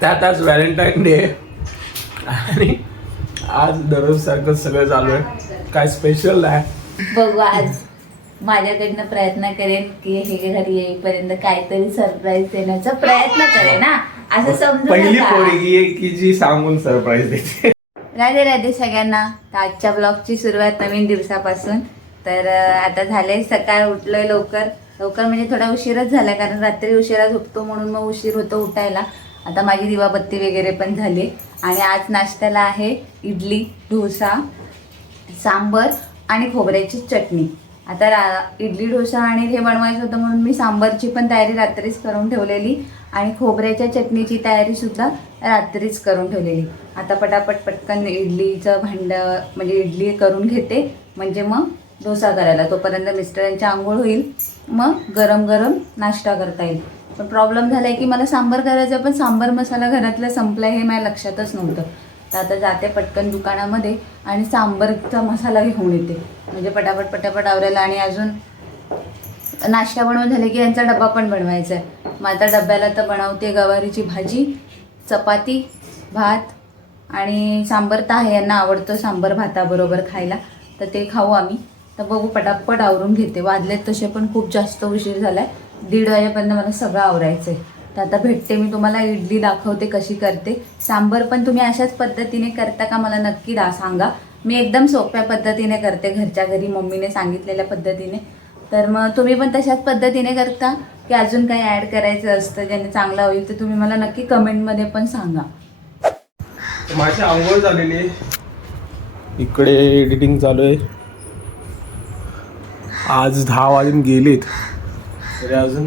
त्यात आज Valentine day आणि आज दररोज सारखं सगळं चालू आहे. काय स्पेशल आहे बघू आज माझ्याकडनं प्रयत्न करेन की हे घरी येईपर्यंत काहीतरी सरप्राईज देण्याचा प्रयत्न करेन ना असं समजू पहिली. पोरगी आहे की जी सांगून सरप्राईज देते. राधे राधे सगळ्यांना. तर आजच्या ब्लॉगची सुरुवात नवीन दिवसापासून. तर आता झाले सकाळ उठलोय लवकर. लवकर म्हणजे थोडा उशीरच झाला कारण रात्री उशिरा झोपतो म्हणून मग उशीर होतो उठायला. आता माझी दिवाबत्ती वगैरे पण झाली. आणि आज नाश्त्याला आहे इडली डोसा सांबर आणि खोबऱ्याची चटणी. आता रा इडली डोसा आणि हे बनवायचं होतं म्हणून मी सांबरची पण तयारी रात्रीच करून ठेवलेली आणि खोबऱ्याच्या चटणीची तयारीसुद्धा रात्रीच करून ठेवलेली. आता पटापट पटकन इडलीचं भांड म्हणजे इडली करून घेते. म्हणजे मग डोसा करायला. तोपर्यंत मिस्टरांची आंघोळ होईल. मग गरम गरम नाश्ता करता येईल. पण प्रॉब्लेम झाला आहे की मला सांबर करायचं पण सांबर मसाला घरातला संपला हे माझ्या लक्षातच नव्हतं. तर आता जाते पटकन दुकानामध्ये आणि सांबरचा मसाला घेऊन येते. म्हणजे पटापट पटापट आवरायला आणि अजून नाश्ता बनवून झाले की यांचा डबा पण बनवायचा आहे. माझ्या डब्याला तर बनवते गवारीची भाजी चपाती भात आणि सांबर तर आहे यांना आवडतं सांबर भाताबरोबर खायला. तर ते खाऊ आम्ही. तर बघू पटापट आवरून घेते. वाजलेत तसे पण खूप जास्त उशीर झाला आहे दीड वाजेपर्यंत मला सगळं आवरायचं आहे तर आता भेटते मी तुम्हाला इडली दाखवते कशी करते. सांबर पण तुम्ही अशाच पद्धतीने करता का मला नक्की दा सांगा. मी एकदम सोप्या पद्धतीने करते घरच्या घरी मम्मीने सांगितलेल्या पद्धतीने. तर मग तुम्ही पण तशाच पद्धतीने करता की अजून काही ॲड करायचं असतं ज्याने चांगला होईल तर तुम्ही मला नक्की कमेंटमध्ये पण सांगा. माझी आंघोळ झालेली आहे. इकडे एडिटिंग चालू आहे. आज दहा वाजून गेलीत. तरी अजून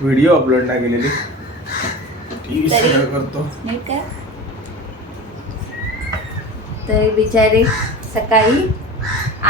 व्हिडिओ अपलोड नाही केलेली. टी सगळं करतो. नाही तर बिचारे सकाळी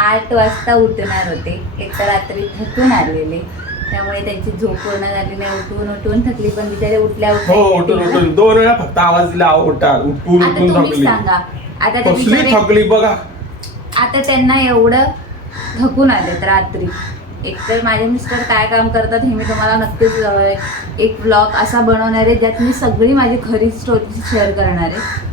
आठ वाजता उठणार होते. एक तर रात्री थकून आलेले. त्यामुळे त्यांची झोप पूर्ण झाली नाही. उठून उठून थकली पण बिचारे उठल्या हो उठून दोन वेळा फक्त आवाज दिला उठा. उठून आता उठून थकली. सांगा. आता ते कसली बिचारे थकली बघा. आता त्यांना एवढं थकून आलेत रात्री. एकतर माझे मिस्टर काय काम करतात हे मी तुम्हाला नक्कीच एक ब्लॉग असा बनवणार आहे ज्यात मी सगळी माझी खरी स्टोरी शेअर करणार आहे.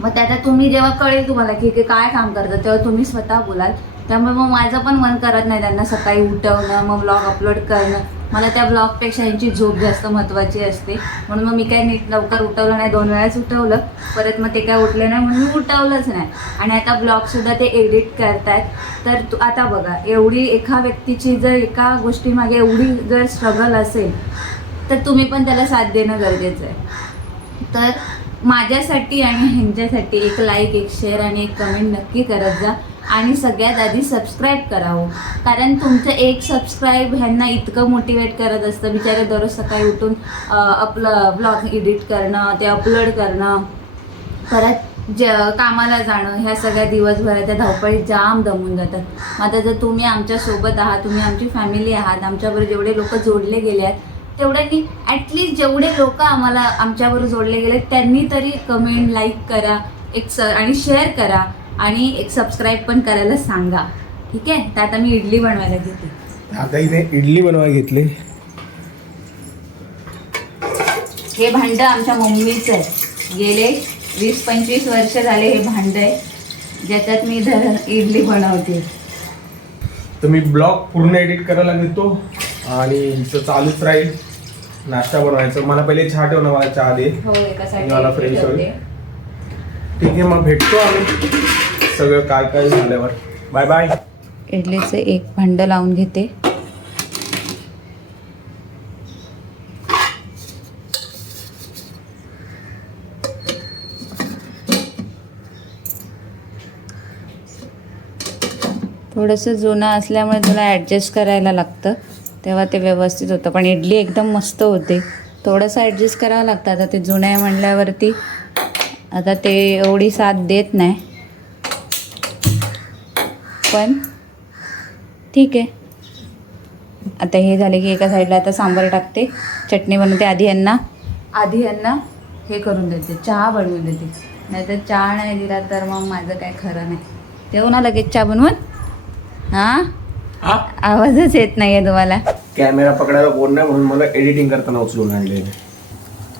मग त्यात तुम्ही जेव्हा कळेल तुम्हाला की ते काय काम करतात तेव्हा तुम्ही स्वतः बोलाल. त्यामुळे मग माझं पण मन करत नाही त्यांना सकाळी उठवणं मग ब्लॉग अपलोड करणं. मला त्या ब्लॉगपेक्षा यांची झोप जास्त महत्त्वाची असते. म्हणून मग मी काय नीट लवकर उठवलं नाही दोन वेळाच उठवलं. परत मग ते काय उठलं नाही म्हणून मी उठवलंच नाही. आणि आता ब्लॉगसुद्धा ते एडिट करतायत. तर तू आता बघा एवढी एका व्यक्तीची जर एका गोष्टीमागे एवढी जर स्ट्रगल असेल तर तुम्ही पण त्याला साथ देणं गरजेचं आहे. तर माझ्यासाठी आणि ह्यांच्यासाठी एक लाईक एक शेअर आणि एक कमेंट नक्की करत जा. आणि सगळ्यात आधी सबस्क्राईब करावं. कारण तुमचं एक सबस्क्राईब ह्यांना इतकं मोटिवेट करत असतं. बिचारे दररोज सकाळी उठून आपलं ब्लॉग एडिट करणं ते अपलोड करणं परत ज कामाला जाणं ह्या सगळ्या दिवसभराच्या धावपळीत जाम दमून जातात. मग आता जर तुम्ही आमच्यासोबत आहात तुम्ही आमची फॅमिली आहात आमच्याबरोबर जेवढे लोक जोडले गेले आहेत तेवढ्यांनी ॲटलिस्ट जेवढे लोक आम्हाला आमच्याबरोबर जोडले गेले त्यांनी तरी कमेंट लाईक करा एक स आणि शेअर करा. आणि एक सबस्क्राईब पण करायला सांगा. ठीक आहे? तर आता मी इडली बनवायला घेते. आता इथे इडली बनवायला घेतली. हे भांडं आमच्या मम्मीचं आहे. गेले वीस पंचवीस वर्ष झाले हे भांडं आहे. ज्याच्यात मी धर इडली बनवते. तर मी ब्लॉग पूर्ण एडिट करायला घेतो आणि इथं चालूच राहील. नाश्ता बनवायचं. मला पहिले चहा ठेव ना मला चहा दे. हो एका मला fresh होईल. ठीक आहे मग भेटतो आम्ही. सगळं काय काय झाल्यावर. बाय बाय इडलीचं एक भांडं लावून घेते. थोडंसं जुनं असल्यामुळे तुला ॲडजस्ट करायला लागतं. तेव्हा ते व्यवस्थित होतं. पण इडली एकदम मस्त होते. थोडंसं ॲडजस्ट करावं लागतं. आता ते जुन्या आहे म्हणल्यावरती आता ते एवढी साथ देत नाही. पण ठीक आहे. आता हे झाले की एका साईडला आता सांबार टाकते. चटणी बनवते आधी यांना. आधी यांना हे करून देते. चहा बनवून देते. नाहीतर चहा नाही दिला तर मग माझं काय खरं नाही. ठेवू ना लगेच चहा बनवून? हां? हा? आवाजच येत नाही आहे तुम्हाला. कॅमेरा पकडायला कोण नाही म्हणून मला एडिटिंग करताना उचलून आणले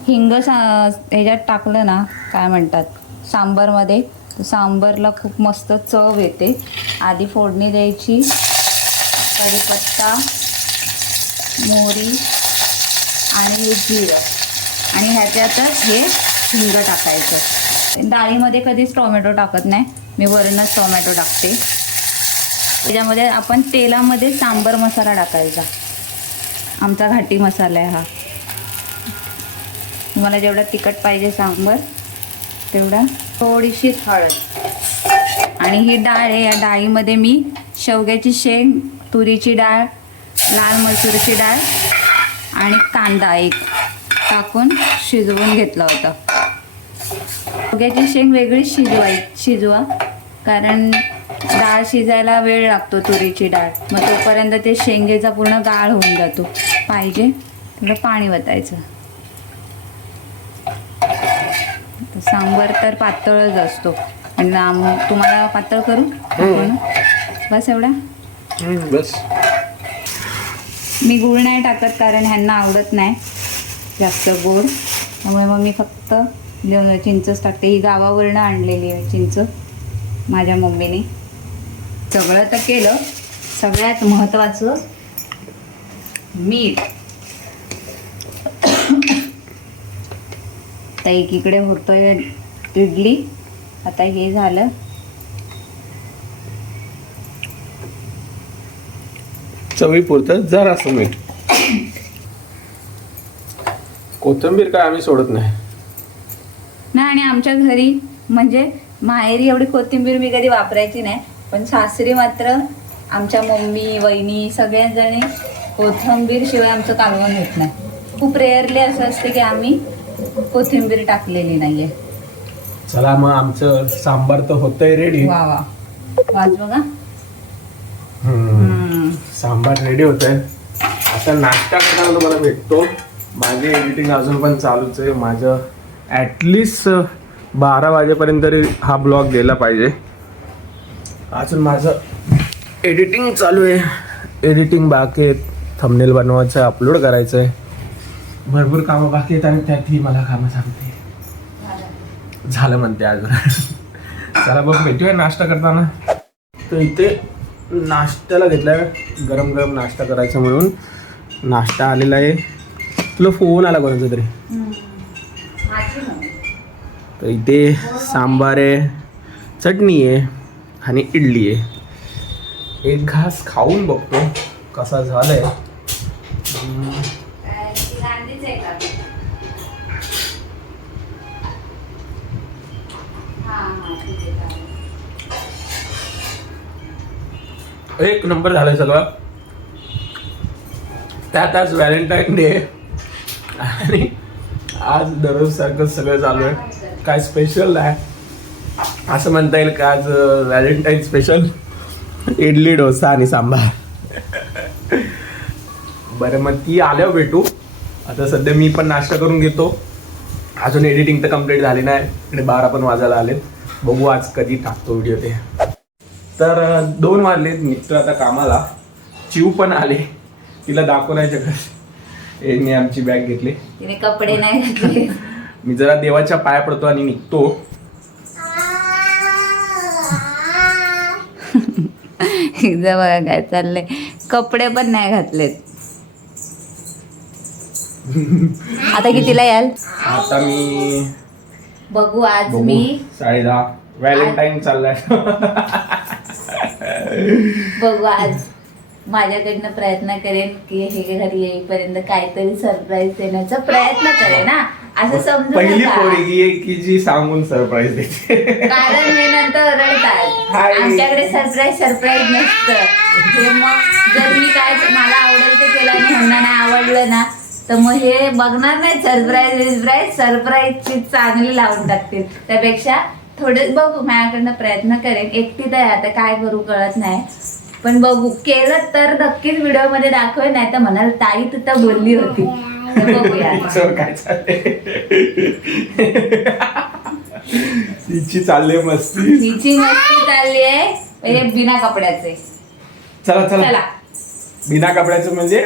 हिंग सा ह्याच्यात टाकलं ना काय म्हणतात सांबारमध्ये सांबरला सांबारला खूप मस्त चव येते. आधी फोडणी द्यायची कढीपत्ता मोहरी आणि जिरं. आणि ह्याच्यातच हे हिंग टाकायचं. डाळीमध्ये कधीच टोमॅटो टाकत नाही. मी वरूनच टोमॅटो टाकते. त्याच्यामध्ये आपण तेलामध्ये सांबर मसाला टाकायचा. आमचा घाटी मसाला आहे हा. तुम्हाला जेवढा तिखट पाहिजे सांबर तेवढा थोडीशी हळद. आणि ही डाळ आहे या डाळीमध्ये मी शेवग्याची शेंग तुरीची डाळ लाल मसूरची डाळ आणि कांदा एक टाकून शिजवून घेतला होता. शेवग्याची शेंग वेगळी शिजवाय शिजवा कारण डाळ शिजायला वेळ लागतो तुरीची डाळ. मग तोपर्यंत ते शेंगेचा पूर्ण गाळ होऊन जातो. पाहिजे थोडं पाणी वतायचं तर सांबर तर पातळच असतो. आणि तुम्हाला पातळ करू? हम्म. बस एवढा? बस. मी गूळ नाही टाकत कारण ह्यांना आवडत नाही. जास्त गोड त्यामुळे मग मी फक्त चिंचच टाकते. ही गावावरनं आणलेली आहे चिंच माझ्या मम्मीने. सगळं तर केलं. सगळ्यात महत्त्वाचं मीठ. तर एकीकडे होतोय इडली. आता हे झालं. चवीपुरतं जरासं मीठ कोथिंबीर काय आम्ही सोडत नाही. नाही आणि आमच्या घरी म्हणजे माहेरी एवढी कोथिंबीर मी कधी वापरायची नाही. पण सासरी मात्र आमच्या मम्मी वहिनी सगळ्याच जणी कोथिंबीर शिवाय आमचं कालवण होत नाही. खूप रेअरली असं असते की आम्ही कोथिंबीर टाकलेली नाहीये. चला मग आमचं सांबार तर होतंय रेडी वा वा. वाज बघा. हम्म. सांबार रेडी होत आहे आता नाश्ता करायला तुम्हाला भेटतो. माझी एडिटिंग अजून पण चालूच आहे. माझं ॲटलिस्ट बारा वाजेपर्यंत तरी हा ब्लॉग गेला पाहिजे. अजून माझं एडिटिंग चालू आहे. एडिटिंग बाकी आहेत. थंबनेल बनवायचं आहे अपलोड करायचं आहे. भरपूर कामं बाकी आहेत आणि त्यातही मला कामं सांगते. झालं म्हणते अजून. चला बघ भेटूया नाश्ता करताना. तर इथे नाश्त्याला घेतलाय गरम गरम नाश्ता करायचा म्हणून. नाश्ता आलेला आहे. तुला फोन आला कोणाचा तरी? तर इथे सांबार आहे चटणी आहे आणि इडली आहे. एक घास खाऊन बघतो कसा झालाय. आहे एक नंबर झालाय सगळं. त्यात आज व्हॅलेंटाईन डे आणि आज दररोज सारखं सगळं चालू आहे. काय स्पेशल आहे असं म्हणता येईल का आज व्हॅलेंटाईन स्पेशल इडली डोसा आणि सांबार. बरं मग ती आल्यावर भेटू. आता सध्या मी पण नाश्ता करून घेतो. अजून एडिटिंग तर कंप्लीट झाली नाही. इकडे बारा पण वाजायला आलेत. बघू आज कधी टाकतो व्हिडिओ ते. तर दोन वाजलेत मित्र आता कामाला. चिव पण आले. तिला दाखवण्याच्या घर. यांनी आमची बॅग घेतली. तिने कपडे नाही घातले. मी जरा देवाच्या पाया पडतो आणि निघतो. एकदा बघा काय चाललंय. कपडे पण नाही घातलेत. आता कितीला याल? आता मी बघू आज बघू. मी. साडे दहा व्हॅलेंटाईन चाललाय. बघू आज माझ्याकडनं प्रयत्न करेन की हे घरी येईपर्यंत काहीतरी सरप्राईज देण्याचा प्रयत्न करेन ना असं समजू पहिली नका. पोरगी आहे की जी सांगून सरप्राईज देते. कारण मी नंतर रडतात. हाय. आमच्याकडे सरप्राईज सरप्राईज नसतं. हे मग जर मी काय मला आवडेल ते केलं आणि ह्यांना नाही आवडलं ना तर मग हे बघणार नाही. सरप्राईज विसप्राईज सरप्राईजची चांगली लावून टाकतील. त्यापेक्षा थोडे बघू माझ्याकडनं प्रयत्न करेन. एकटी तर आता काय करू कळत नाही. पण बघू केलं तर नक्कीच व्हिडिओमध्ये दाखवेन नाही तर म्हणाल ताई तू तर बोलली होती. तर बघूया. तिचं काय चाललंय? तिची चालले मस्ती. हिची मस्ती चालली आहे हे बिना कपड्याचे. चला चला. चला. बिना कपड्याचं म्हणजे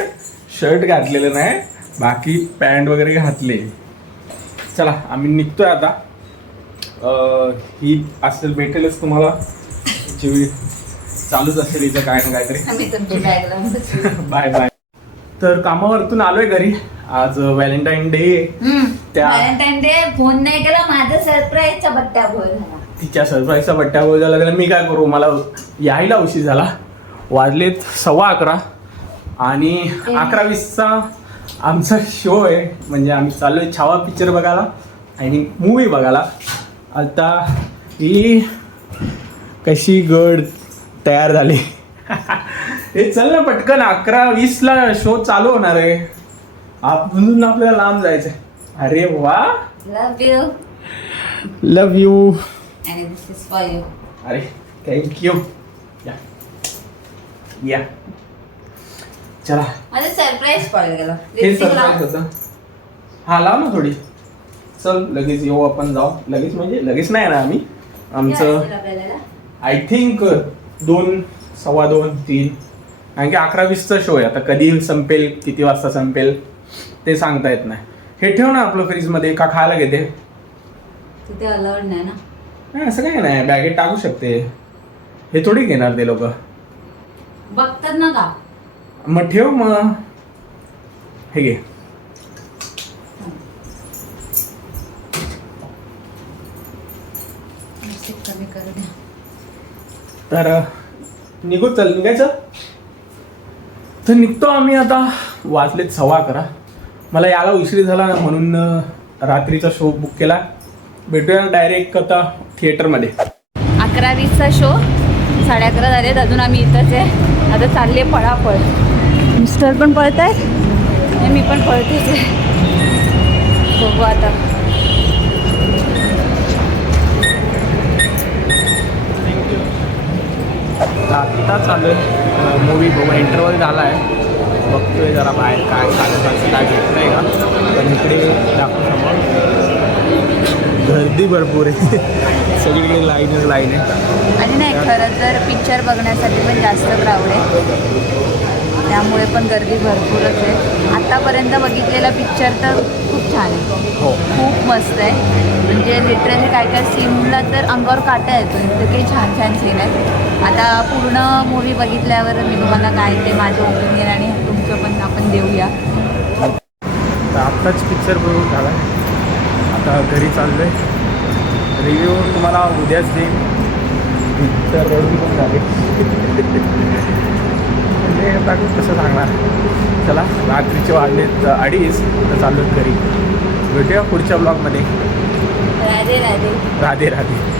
शर्ट घातलेलं नाही बाकी पॅन्ट वगैरे घातले. चला आम्ही निघतोय आता. ही असेल भेटेलच तुम्हाला. जीवी चालूच असेल इथं काय ना काहीतरी. Bye bye. तर कामावरतून आलोय घरी. आज व्हॅलेंटाईन डे. त्या- व्हॅलेंटाईन डे फोन नाही केला. माझा सरप्राईजचा बट्ट्या झाला. तिच्या सरप्राईजचा बट्ट्या बोजायला लागला मी काय करू? मला यायला उशीर झाला. वाजलेत सव्वा अकरा. आणि अकरा वीसचा आमचा शो आहे. म्हणजे आम्ही चाललोय छावा पिक्चर बघायला आणि मूवी बघायला. आता ही कशी गड तयार झाली? हे चल ना पटकन अकरा वीसला शो चालू होणार आहे. आपण आपल्याला लांब जायचंय. अरे वा. लव्ह यू लव यू आणि दिस इज फॉर यू अरे थँक्यू या. या. चला. माझं सरप्राईज केला हे सरप्राईज होतं. हा लाव ना थोडी. चल लगेच येऊ आपण जाऊ. लगेच म्हणजे लगेच नाही ना आम्ही. आमचं आय थिंक दोन सव्वा दोन तीन. कारण की अकरा वीसचा शो आहे. आता कधी संपेल किती वाजता संपेल ते सांगता येत नाही. हे ठेव ना आपलं फ्रीजमध्ये का खायला घेते? तिथे अलाउड नाही ना? नाही असं काही नाही. बॅगेत टाकू शकते. हे थोडी घेणार ते लोक. बघतात ना का? मग ठेव मग. हे घे. कमी करू द्या. तर निघू चल निघायचं? तर निघतो आम्ही आता. वाजलेत सव्वा करा मला याला उशीर झाला ना म्हणून रात्रीचा शो बुक केला. भेटूया डायरेक्ट आता थिएटरमध्ये अकरा वीसचा शो साडे अकरा झालेत अजून आम्ही इथंच आहे. आता चालले पळापळ. मिस्टर पण पळत आहेत आणि मी पण पळतेच आहे. बघू आता. आत्ता चालू आहे मूवी बघून. इंटरव्हल झाला आहे बघतो आहे जरा बाहेर काय खाण्याचं काय घेत नाही का. पण इकडे दाखवू समोर. गर्दी भरपूर आहे. सगळीकडे लाईनच लाईन आहे. आणि नाही खरं तर पिक्चर बघण्यासाठी पण जास्त क्राऊड आहे. त्यामुळे पण गर्दी भरपूरच आहे. आत्तापर्यंत बघितलेला पिक्चर तर खूप छान आहे. हो. खूप मस्त आहे. म्हणजे लिटरली काय काय सीनला तर अंगावर काटा येतो. इतके छान छान सीन आहेत आता पूर्ण मूवी बघितल्यावर मी तुम्हाला काय ते माझं ओपिनियन आणि तुमचं पण आपण देऊया. तर आत्ताच पिक्चर बघून झाला. आता घरी चाललो आहे रिव्ह्यू तुम्हाला उद्याच देईन. तर रडून पण झाले. म्हणजे आता कसं सांगणार? चला रात्रीचे वाजलेत अडीच तर आहे घरी. भेटूया पुढच्या ब्लॉगमध्ये. राधे राधे. राधे राधे.